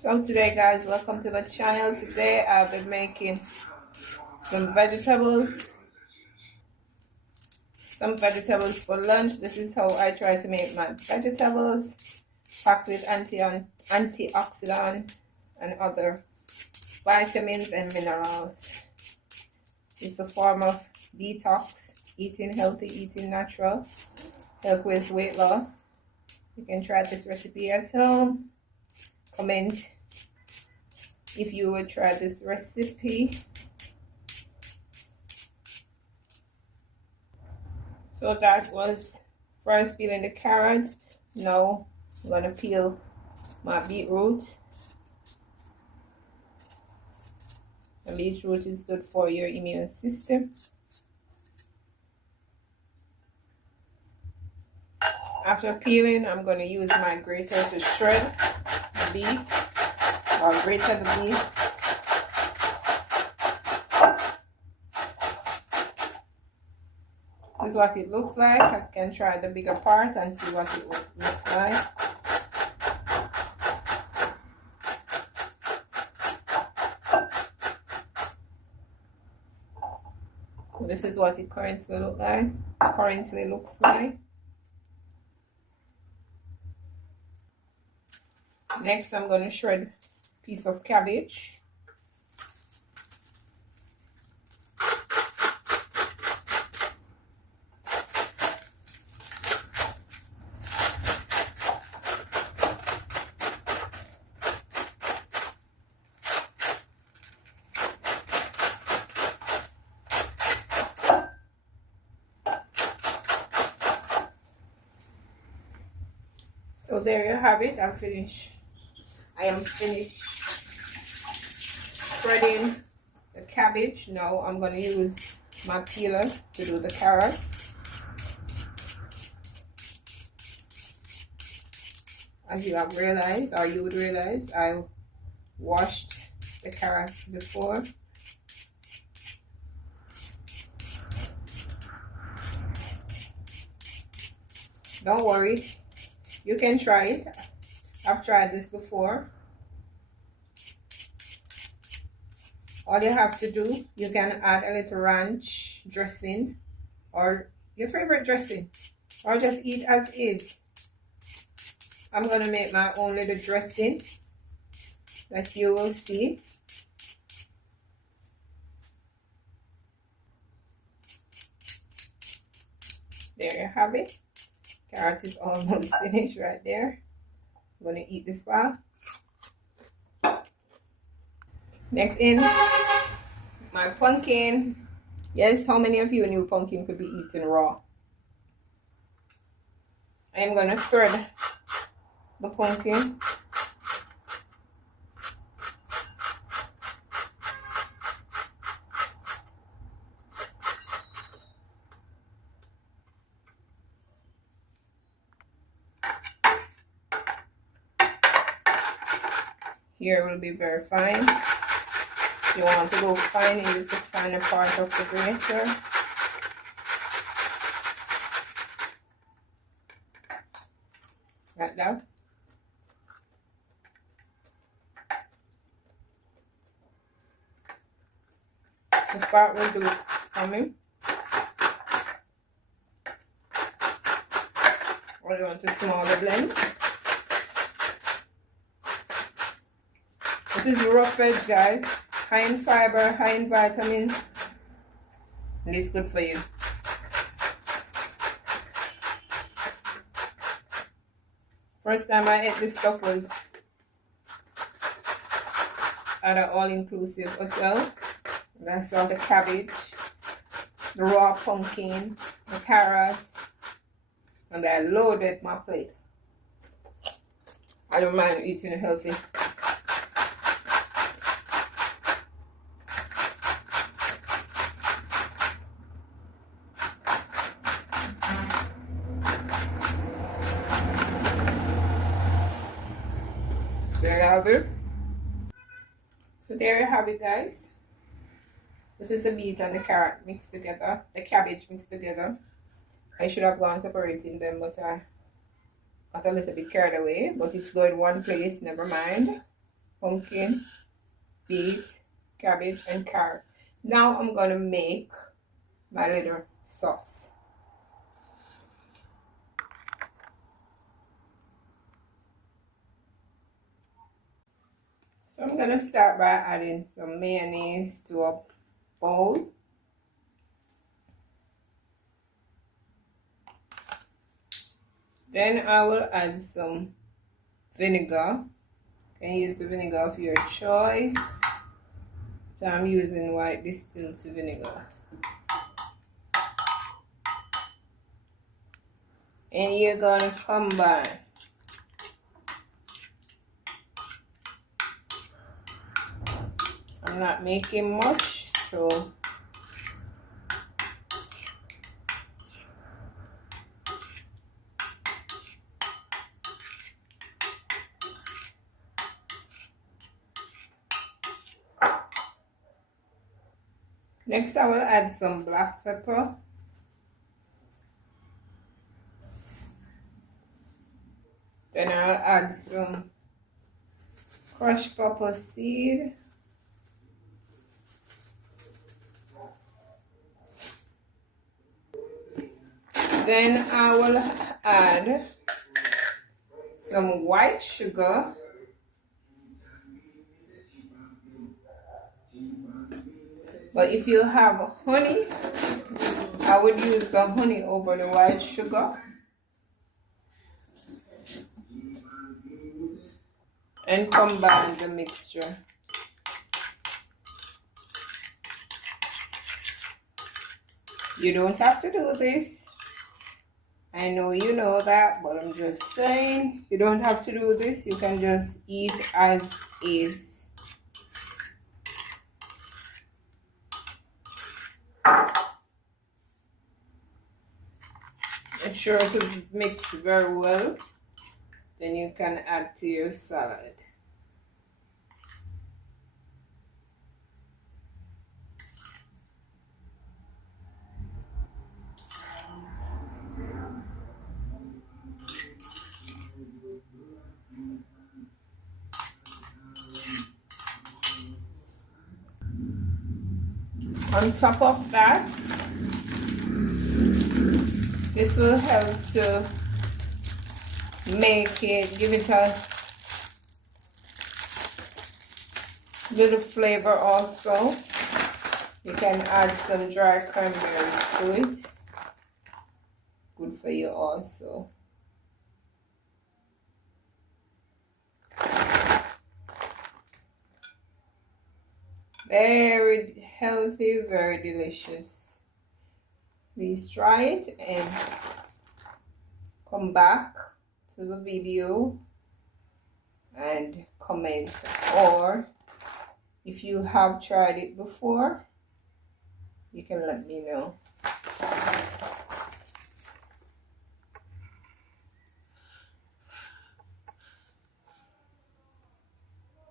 So today guys, welcome to the channel. Today I'll be making some vegetables for lunch. This is how I try to make my vegetables, packed with antioxidant and other vitamins and minerals. It's a form of detox, eating healthy, eating natural, help with weight loss. You can try this recipe at home. Comment if you would try this recipe. So that was first peeling the carrot. Now I'm gonna peel my beetroot. And beetroot is good for your immune system. After peeling, I'm gonna use my grater to shred the beet or grater the beet. This is what it looks like. I can try the bigger part and see what it looks like. This is what it currently looks like. Next, I'm going to shred a piece of cabbage. So there you have it. I am finished shredding the cabbage. Now I'm going to use my peeler to do the carrots. As you have realized, or you would realize, I washed the carrots before. Don't worry, you can try it. I've tried this before. All you have to do, you can add a little ranch dressing or your favorite dressing, or just eat as is. I'm going to make my own little dressing that you will see. There you have it. Carrot is almost finished right there. I'm going to eat this part. Next in, my pumpkin. Yes, how many of you knew pumpkin could be eaten raw? I am going to thread the pumpkin. Here will be very fine. If you want to go fine, use the finer part of the grater. Like that. This part will do for me. Or you want to smaller blend. This is raw veg, guys. High in fiber, high in vitamins, and it's good for you. First time I ate this stuff was at an all-inclusive hotel. And I saw the cabbage, the raw pumpkin, the carrot, and I loaded my plate. I don't mind eating healthy. There you have it. So there you have it, guys. This is the beet and the carrot mixed together, the cabbage mixed together. I should have gone separating them, but I got a little bit carried away. But it's going one place, never mind. pumpkin, beet, cabbage, and carrot. Now I'm gonna make my little sauce. So I'm gonna start by adding some mayonnaise to a bowl. Then I will add some vinegar. You can use the vinegar of your choice. So I'm using white distilled vinegar. And you're gonna combine I'm not making much, so next I will add some black pepper. Then I'll add some crushed pepper seed. Then I will add some white sugar. But if you have honey, I would use the honey over the white sugar. And combine the mixture. You don't have to do this. I know you know that, but I'm just saying, you don't have to do this. You can just eat as is. Make sure to mix very well. Then you can add to your salad. On top of that, this will help to make it, give it a little flavor also. You can add some dry cranberries to it. Good for you also. Very healthy, very delicious. Please try it and come back to the video and comment, or if you have tried it before, you can let me know.